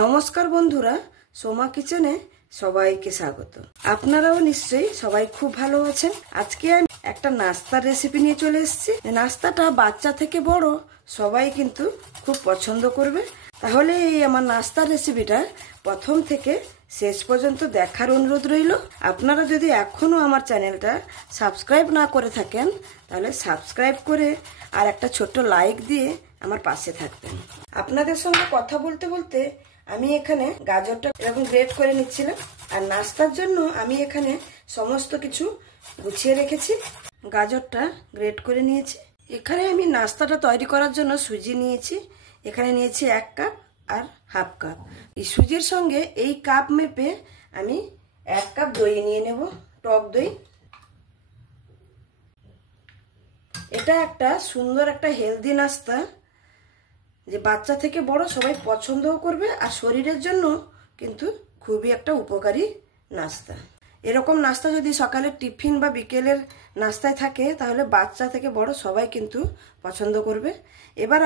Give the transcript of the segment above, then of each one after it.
নমস্কার বন্ধুরা, সোমা কিচেনে সবাইকে স্বাগত। আপনারাও নিশ্চয়ই সবাই খুব ভালো আছেন। আজকে আমি একটা নাস্তার রেসিপি নিয়ে চলে এসেছি। নাস্তাটা বাচ্চা থেকে বড় সবাই কিন্তু খুব পছন্দ করবে। তাহলে এই আমার নাস্তার রেসিপিটা প্রথম থেকে শেষ পর্যন্ত দেখার অনুরোধ রইল। আপনারা যদি এখনো আমার চ্যানেলটা সাবস্ক্রাইব না করে থাকেন তাহলে সাবস্ক্রাইব করে আর একটা ছোট্ট লাইক দিয়ে আমার পাশে থাকবেন। আপনাদের সঙ্গে কথা বলতে বলতে আমি এখানে গাজরটা এরকম গ্রেট করে নিচ্ছিলাম। আর নাস্তার জন্য আমি এখানে সমস্ত কিছু গুছিয়ে রেখেছি। গাজরটা গ্রেট করে নিয়েছি। এখানে আমি নাস্তাটা তৈরি করার জন্য সুজি নিয়েছি। এখানে নিয়েছি 1 কাপ আর হাফ কাপ। এই সুজির সঙ্গে এই কাপ মেপে আমি 1 কাপ দই নিয়ে নেব, টক দই। এটা একটা সুন্দর একটা হেলদি নাস্তা, যে বাচ্চা থেকে বড় সবাই পছন্দও করবে আর শরীরের জন্য কিন্তু খুবই একটা উপকারী নাস্তা। এরকম নাস্তা যদি সকালের টিফিন বা বিকেলের নাস্তায় থাকে তাহলে বাচ্চা থেকে বড় সবাই কিন্তু পছন্দ করবে। এবার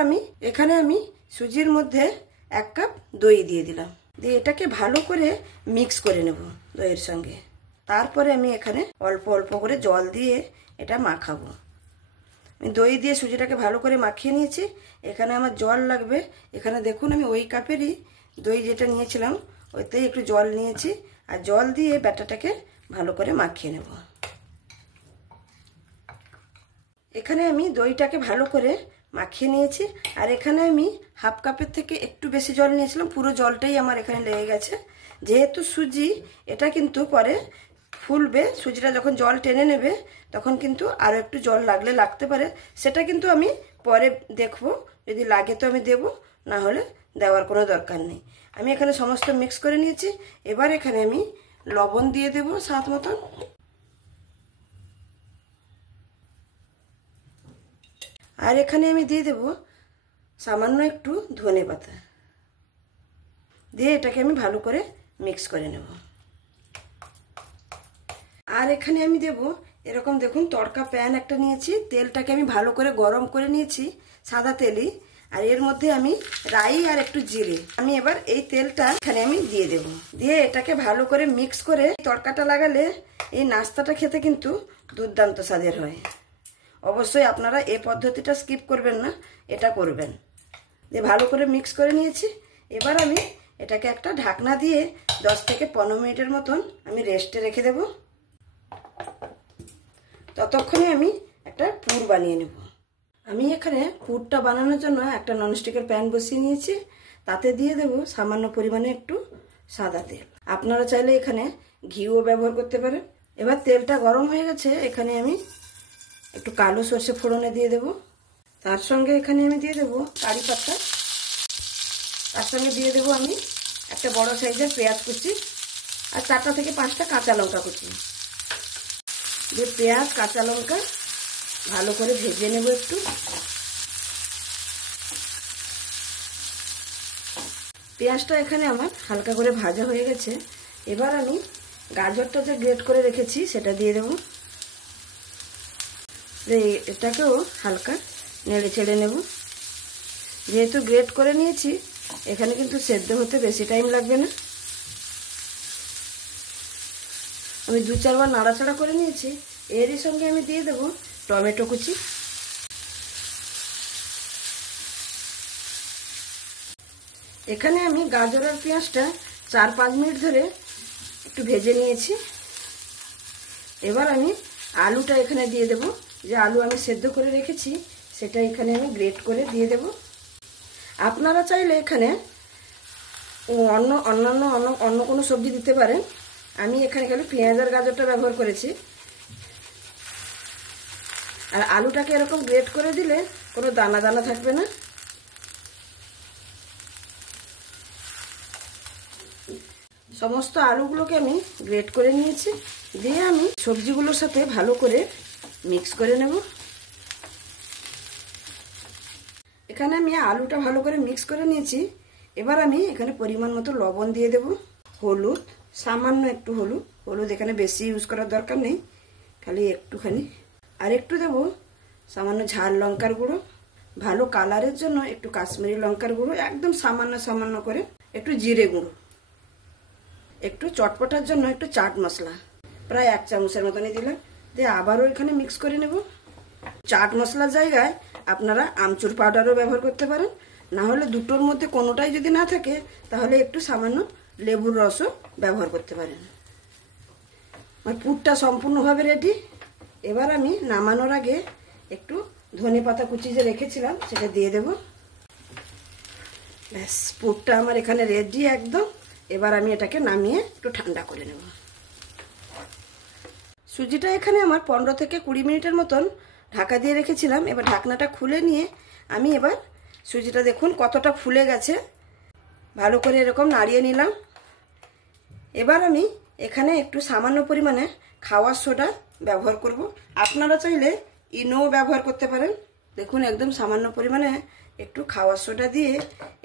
এখানে আমি সুজির মধ্যে 1 কাপ দই দিয়ে দিলাম, দিয়ে এটাকে ভালো করে মিক্স করে নেব দইয়ের সঙ্গে। তারপরে আমি এখানে অল্প অল্প করে জল দিয়ে এটা মাখাবো। আমি দই দিয়ে সুজিটাকে ভালো করে মাখিয়ে নিয়েছি। এখানে আমার জল লাগবে। এখানে দেখুন আমি ওই কাপেরই দই যেটা নিয়েছিলাম ওইতেই একটু জল নিয়েছি, আর জল দিয়ে ব্যাটারটাকে ভালো করে মাখিয়ে নেব। এখানে আমি দইটাকে ভালো করে মাখিয়ে নিয়েছি। আর এখানে আমি হাফ কাপের থেকে একটু বেশি জল নিয়েছিলাম, পুরো জলটাই আমার এখানে লেগে গেছে। যেহেতু সুজি এটা কিন্তু পরে ফুলবে, সুজিটা যখন জল টেনে নেবে তখন কিন্তু আরও একটু জল লাগতে পারে। সেটা কিন্তু আমি পরে দেখব, যদি লাগে তো আমি দেব, না হলে দেওয়ার কোনো দরকার নেই। আমি এখানে সমস্ত মিক্স করে নিয়েছি। এবার এখানে আমি লবণ দিয়ে দেব স্বাদ মতন। আর এখানে আমি দিয়ে দেব সামান্য একটু ধনে পাতা, দিয়ে এটাকে আমি ভালো করে মিক্স করে নেব। আর এখানে আমি দেব এরকম দেখুন তড়কা প্যান একটা নিয়েছি, তেলটাকে আমি ভালো করে গরম করে নিয়েছি, সাদা তেলই। আর এর মধ্যে আমি রাই আর একটু জিরে আমি এবার এই তেলটা এখানে আমি দিয়ে দেব। দিয়ে এটাকে ভালো করে মিক্স করে তড়কাটা লাগালে এই নাস্তাটা খেতে কিন্তু দুর্দান্ত স্বাদের হয়। অবশ্যই আপনারা এই পদ্ধতিটা স্কিপ করবেন না, এটা করবেন। দিয়ে ভালো করে মিক্স করে নিয়েছি। এবার আমি এটাকে একটা ঢাকনা দিয়ে 10 থেকে 15 মিনিটের মতন আমি রেস্টে রেখে দেব। ততক্ষণে আমি একটা পুর বানিয়ে নেব। আমি এখানে পুরটা বানানোর জন্য একটা ননস্টিকের প্যান বসিয়ে নিয়েছি। তাতে দিয়ে দেব সামান্য পরিমাণে একটু সাদা তেল। আপনারা চাইলে এখানে ঘিও ব্যবহার করতে পারেন। এবার তেলটা গরম হয়ে গেছে। এখানে আমি একটু কালো সর্ষে ফোড়নে দিয়ে দেব। তার সঙ্গে এখানে আমি দিয়ে দেব কারি পাতা। তার সঙ্গে দিয়ে দেব আমি একটা বড় সাইজের পেঁয়াজ কুচি আর 4টা থেকে 5টা কাঁচা লঙ্কা কুচি। দিয়ে পেঁয়াজ কাঁচা লঙ্কা ভালো করে ভেজে নেব একটু। পেঁয়াজটা এখানে আমার হালকা করে ভাজা হয়ে গেছে। এবার আমি গাজরটা যে গ্রেট করে রেখেছি সেটা দিয়ে দেব। এটাকেও হালকা নেড়ে ছেড়ে নেব। যেহেতু গ্রেট করে নিয়েছি এখানে কিন্তু সেদ্ধ হতে বেশি টাইম লাগবে না। আমি 2-4 বার নাড়াচাড়া করে নিয়েছি। এরই সঙ্গে আমি দিয়ে দেব টমেটো কুচি। এখানে আমি গাজর আর পেঁয়াজটা 4-5 মিনিট ধরে একটু ভেজে নিয়েছি। এবার আমি আলুটা এখানে দিয়ে দেব। যে আলু আমি সেদ্ধ করে রেখেছি সেটা এখানে আমি গ্রেট করে দিয়ে দেব। আপনারা চাইলে এখানে অন্য কোনো সবজি দিতে পারেন। আমি এখানে খালি পেঁয়াজ আর গাজরটা ব্যবহার করেছি। আর আলুটাকে এরকম গ্রেট করে দিলে কোনো দানা দানা থাকবে না। সমস্ত আলুগুলোকে আমি গ্রেট করে নিয়েছি। দিয়ে আমি সবজিগুলোর সাথে ভালো করে মিক্স করে নেব। এখানে আমি আলুটা ভালো করে মিক্স করে নিয়েছি। এবার আমি এখানে পরিমাণ মতো লবণ দিয়ে দেব, হলুদ সামান্য একটু হলুদ এখানে বেশি ইউজ করার দরকার নেই, খালি একটুখানি। আর একটু দেব সামান্য ঝাল লঙ্কার গুঁড়ো, ভালো কালারের জন্য একটু কাশ্মীরি লঙ্কার গুঁড়ো, একদম সামান্য করে। একটু জিরে গুঁড়ো, একটু চটপটার জন্য একটু চাট মশলা প্রায় 1 চামচের মতনই দিলাম। দিয়ে আবারও এখানে মিক্স করে নেব। চাট মশলার জায়গায় আপনারা আমচুর পাউডারও ব্যবহার করতে পারেন, না হলে দুটোর মধ্যে কোনোটাই যদি না থাকে তাহলে একটু সামান্য লেবুর রসও ব্যবহার করতে পারেন। আমার পুরটা সম্পূর্ণভাবে রেডি। এবার আমি নামানোর আগে একটু ধনেপাতা কুচি যে রেখেছিলাম সেটা দিয়ে দেব। ব্যাস, পুরটা আমার এখানে রেডি একদম। এবার আমি এটাকে নামিয়ে একটু ঠান্ডা করে নেব। সুজিটা এখানে আমার 15 থেকে 20 মিনিটের মতন ঢাকা দিয়ে রেখেছিলাম। এবার ঢাকনাটা খুলে নিয়ে আমি এবার সুজিটা দেখুন কতটা ফুলে গেছে, ভালো করে এরকম নাড়িয়ে নিলাম। এবার আমি এখানে একটু সামান্য পরিমাণে খাওয়ার সোডা ব্যবহার করব। আপনারা চাইলে ইনো ব্যবহার করতে পারেন। দেখুন একদম সামান্য পরিমাণে একটু খাওয়ার সোডা দিয়ে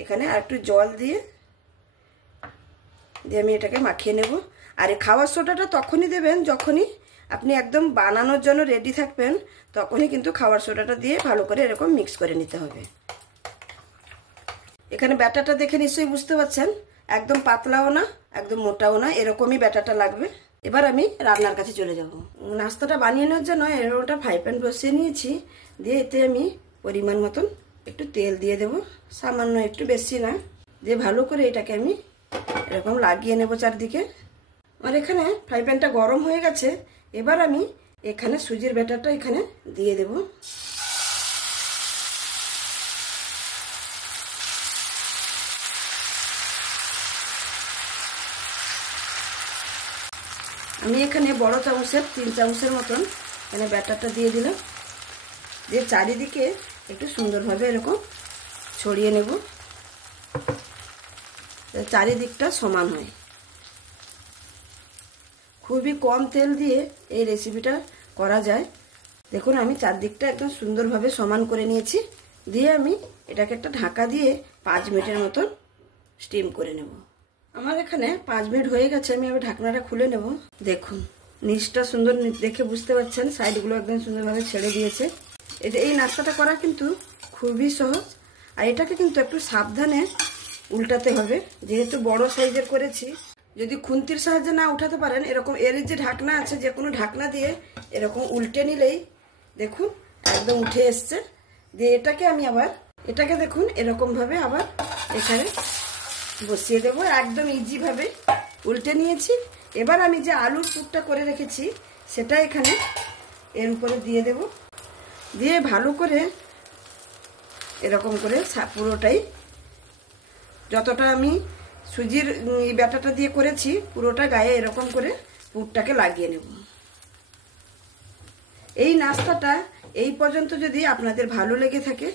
এখানে আর একটু জল দিয়ে আমি এটাকে মাখিয়ে নেব। আর এই খাওয়ার সোডাটা তখনই দেবেন যখনই আপনি একদম বানানোর জন্য রেডি থাকবেন, তখনই কিন্তু খাওয়ার সোডাটা দিয়ে ভালো করে এরকম মিক্স করে নিতে হবে। এখানে ব্যাটারটা দেখে নিশ্চয়ই বুঝতে পারছেন, একদম পাতলাও না একদম মোটাও না, এরকমই ব্যাটারটা লাগবে। এবার আমি রান্নার কাছে চলে যাব। নাস্তাটা বানিয়ে নেওয়ার জন্য এরকমটা ফ্রাই প্যান বসিয়ে নিয়েছি। দিয়ে এতে আমি পরিমাণ মতন একটু তেল দিয়ে দেব, সামান্য একটু, বেশি না। দিয়ে ভালো করে এটাকে আমি এরকম লাগিয়ে নেব চারদিকে। আর এখানে ফ্রাই প্যানটা গরম হয়ে গেছে। এবার আমি এখানে সুজির ব্যাটারটা এখানে দিয়ে দেব। আমি এখানে বড় চামচের 3 চামচের মতন এখানে ব্যাটারটা দিয়ে দিলাম। দিয়ে চারিদিকে একটু সুন্দরভাবে এরকম ছড়িয়ে নেব, চারিদিকটা সমান হয়। খুবই কম তেল দিয়ে এই রেসিপিটা করা যায়। দেখুন আমি চারদিকটা একদম সুন্দরভাবে সমান করে নিয়েছি। দিয়ে আমি এটাকে একটা ঢাকা দিয়ে 5 মিনিটের মতন স্টিম করে নেব। আমার এখানে 5 মিনিট হয়ে গেছে। আমি আবার ঢাকনাটা খুলে নেব। দেখুন নিচটা সুন্দর দেখে বুঝতে পারছেন, সাইডগুলো একদম সুন্দরভাবে ছেড়ে দিয়েছে। এই নাস্তাটা করা কিন্তু খুবই সহজ। আর এটাকে কিন্তু একটু সাবধানে উল্টাতে হবে, যেহেতু বড় সাইজের করেছি। যদি খুন্তির সাহায্যে না উঠাতে পারেন, এরকম এর যে ঢাকনা আছে, যে কোনো ঢাকনা দিয়ে এরকম উল্টে নিলেই দেখুন একদম উঠে এসছে। দিয়ে এটাকে আমি আবার এটাকে দেখুন এরকমভাবে আবার এখানে বসিয়ে দেবো। একদম ইজিভাবে উল্টে নিয়েছি। এবার আমি যে আলুর পুরটা করে রেখেছি সেটা এখানে এর উপরে দিয়ে দেব। দিয়ে ভালো করে এরকম করে পুরোটাই, যতটা আমি সুজির ব্যাটাটা দিয়ে করেছি পুরোটা গায়ে এরকম করে পুরটাকে লাগিয়ে নেব। এই নাস্তাটা এই পর্যন্ত যদি আপনাদের ভালো লেগে থাকে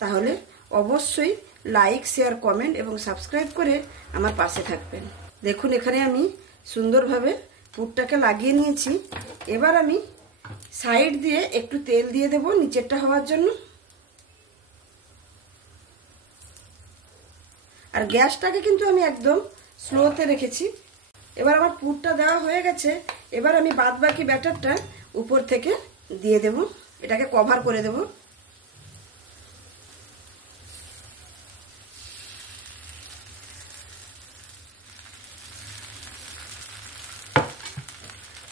তাহলে অবশ্যই লাইক, শেয়ার, কমেন্ট এবং সাবস্ক্রাইব করে আমার পাশে থাকবেন। দেখুন এখানে আমি সুন্দরভাবে পুরটাকে লাগিয়ে নিয়েছি। এবার আমি সাইড দিয়ে একটু তেল দিয়ে দেব নিচেরটা হওয়ার জন্য। আর গ্যাসটাকে কিন্তু আমি একদম স্লোতে রেখেছি। এবার আমার পুরটা দেওয়া হয়ে গেছে। এবার আমি বাদ বাকি ব্যাটারটা উপর থেকে দিয়ে দেব, এটাকে কভার করে দেব।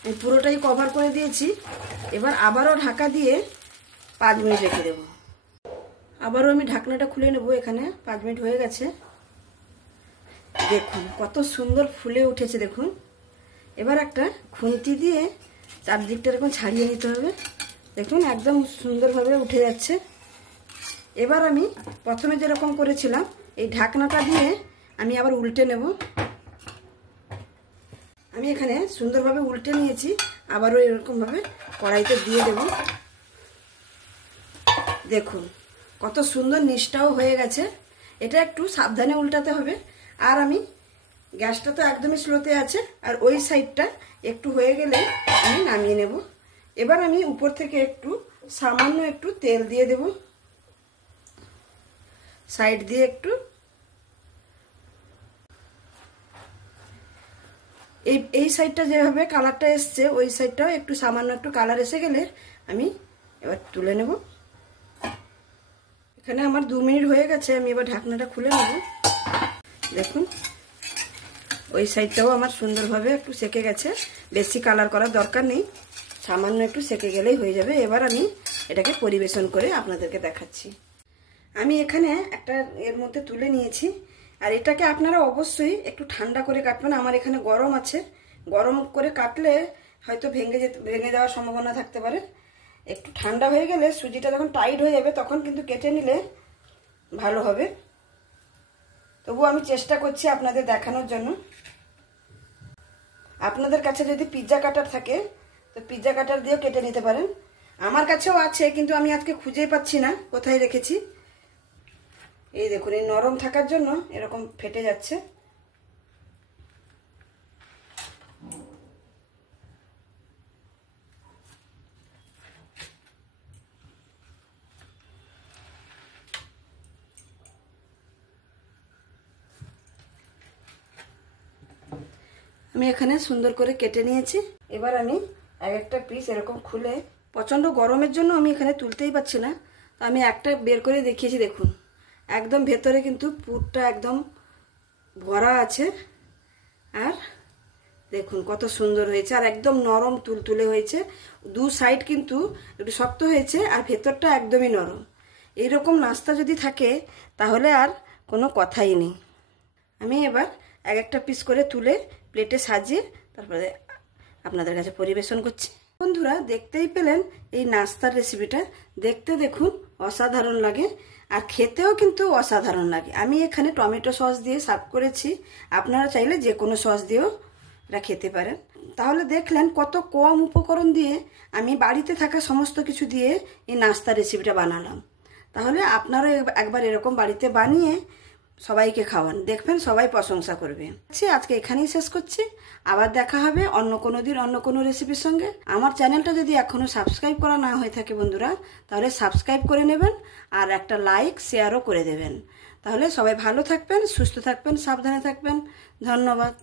আমি পুরোটাই কভার করে দিয়েছি। এবার আবারও ঢাকা দিয়ে 5 মিনিট রেখে দেব। আবারও আমি ঢাকনাটা খুলে নেব। এখানে 5 মিনিট হয়ে গেছে। দেখুন কত সুন্দর ফুলে উঠেছে দেখুন। এবার একটা খুন্তি দিয়ে চারদিকটা এরকম ছাড়িয়ে নিতে হবে। দেখুন একদম সুন্দরভাবে উঠে যাচ্ছে। এবার আমি প্রথমে যেরকম করেছিলাম এই ঢাকনাটা দিয়ে আমি আবার উল্টে নেব। আমি এখানে সুন্দরভাবে উল্টে নিয়েছি। আবারও এরকমভাবে কড়াইতে দিয়ে দেব। দেখুন কত সুন্দর নিচটাও হয়ে গেছে। এটা একটু সাবধানে উল্টাতে হবে। আর আমি গ্যাসটা তো একদমই স্লোতে আছে। আর ওই সাইডটা একটু হয়ে গেলে আমি নামিয়ে নেব। এবার আমি উপর থেকে একটু সামান্য একটু তেল দিয়ে দেব, সাইড দিয়ে একটু। এই সাইডটা যেভাবে কালারটা এসছে ওই সাইডটাও একটু সামান্য একটু কালার এসে গেলে আমি এবার তুলে নেব। এখানে আমার 2 মিনিট হয়ে গেছে। আমি এবার ঢাকনাটা খুলে নেব। দেখুন ওই সাইডটাও আমার সুন্দরভাবে একটু সেকে গেছে, বেশি কালার করার দরকার নেই, সামান্য একটু সেকে গেলেই হয়ে যাবে। এবার আমি এটাকে পরিবেশন করে আপনাদেরকে দেখাচ্ছি। আমি এখানে একটা এর মধ্যে তুলে নিয়েছি, আর এটাকে আপনারা অবশ্যই একটু ঠান্ডা করে কাটবেন। আমার এখানে গরম আছে, গরম করে কাটলে হয়তো ভেঙে যাওয়ার সম্ভাবনা থাকতে পারে। একটু ঠান্ডা হয়ে গেলে সুজিটা যখন টাইট হয়ে যাবে তখন কিন্তু কেটে নিলে ভালো হবে। তবু আমি চেষ্টা করছি আপনাদের দেখানোর জন্য। আপনাদের কাছে যদি পিৎজা কাটার থাকে তো পিৎজা কাটার দিয়েও কেটে নিতে পারেন। আমার কাছেও আছে, কিন্তু আমি আজকে খুঁজেই পাচ্ছি না কোথায় রেখেছি। এই দেখুন, এই নরম থাকার জন্য এরকম ফেটে যাচ্ছে। আমি এখানে সুন্দর করে কেটে নিয়েছি। এবার আমি এক একটা পিস এরকম খুলে, প্রচণ্ড গরমের জন্য আমি এখানে তুলতেই পারছি না, তো আমি একটা বের করে দেখিয়েছি। দেখুন একদম ভেতরে কিন্তু পুরটা একদম ভরা আছে, আর দেখুন কত সুন্দর হয়েছে, আর একদম নরম তুলতুলে হয়েছে। দু সাইড কিন্তু একটু শক্ত হয়েছে, আর ভেতরটা একদমই নরম। এইরকম নাস্তা যদি থাকে তাহলে আর কোনো কথাই নেই। আমি এবার এক একটা পিস করে তুলে প্লেটে সাজিয়ে তারপরে আপনাদের কাছে পরিবেশন করছি। বন্ধুরা দেখতেই পেলেন এই নাস্তার রেসিপিটা, দেখতে দেখুন অসাধারণ লাগে, আর খেতেও কিন্তু অসাধারণ লাগে। আমি এখানে টমেটো সস দিয়ে সার্ভ করেছি, আপনারা চাইলে যে কোনো সস দিয়েও এটা খেতে পারেন। তাহলে দেখলেন কত কম উপকরণ দিয়ে আমি বাড়িতে থাকা সমস্ত কিছু দিয়ে এই নাস্তার রেসিপিটা বানালাম। তাহলে আপনারাও একবার এরকম বাড়িতে বানিয়ে সবাইকে খাওয়ান, দেখবেন সবাই প্রশংসা করবে। আজকে এখানেই শেষ করছি, আবার দেখা হবে অন্য কোনো দিন অন্য কোনো রেসিপির সঙ্গে। আমার চ্যানেলটা যদি এখনো সাবস্ক্রাইব করা না হয়ে থাকে বন্ধুরা, তাহলে সাবস্ক্রাইব করে নেবেন, আর একটা লাইক শেয়ারও করে দেবেন। তাহলে সবাই ভালো থাকবেন, সুস্থ থাকবেন, সাবধানে থাকবেন। ধন্যবাদ।